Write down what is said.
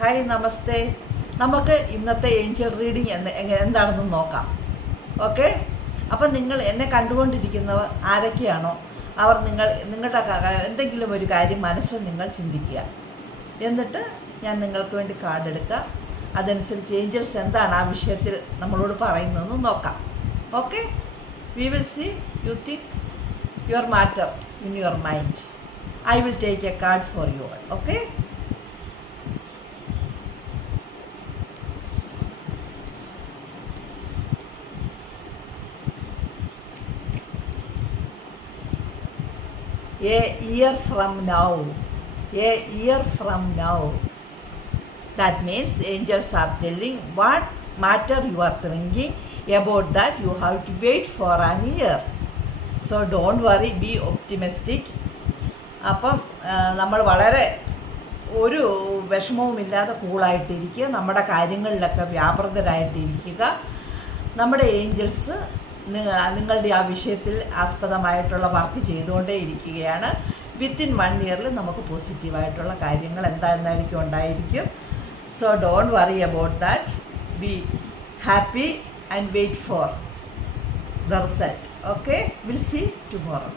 Hi നമസ്തേ. നമുക്ക് ഇന്നത്തെ Angel reading എന്താണെന്ന് നോക്കാം. ഓക്കെ. അപ്പം നിങ്ങൾ എന്നെ കണ്ടുകൊണ്ടിരിക്കുന്നവർ ആരൊക്കെയാണോ അവർ നിങ്ങളുടെ എന്തെങ്കിലും ഒരു കാര്യം മനസ്സിൽ നിങ്ങൾ ചിന്തിക്കുക. എന്നിട്ട് ഞാൻ നിങ്ങൾക്ക് വേണ്ടി കാർഡ് എടുക്കുക. അതനുസരിച്ച് ഏഞ്ചൽസ് എന്താണ് ആ വിഷയത്തിൽ നമ്മളോട് പറയുന്നതെന്ന് നോക്കാം. Okay. We will see you think your matter in your mind. I will take a card for you all. Okay. A year from now. A year from now. That means angels are telling what matter you are thinking about that you have to wait for an year. So don't worry, be optimistic. അപ്പം നമ്മൾ വളരെ ഒരു വിഷമവുമില്ലാതെ കൂളായിട്ടിരിക്കുക, നമ്മുടെ കാര്യങ്ങളിലൊക്കെ വ്യാപൃതരായിട്ടിരിക്കുക. നമ്മുടെ Angeles നിങ്ങളുടെ ആ വിഷയത്തിൽ ആസ്പദമായിട്ടുള്ള വർക്ക് ചെയ്തുകൊണ്ടേ ഇരിക്കുകയാണ്. വിത്തിൻ 1 ഇയറിൽ നമുക്ക് പോസിറ്റീവായിട്ടുള്ള കാര്യങ്ങൾ എന്തായിരുന്നായിരിക്കും ഉണ്ടായിരിക്കും. So don't worry about that. Be happy and wait for the result. Okay. Will see tomorrow.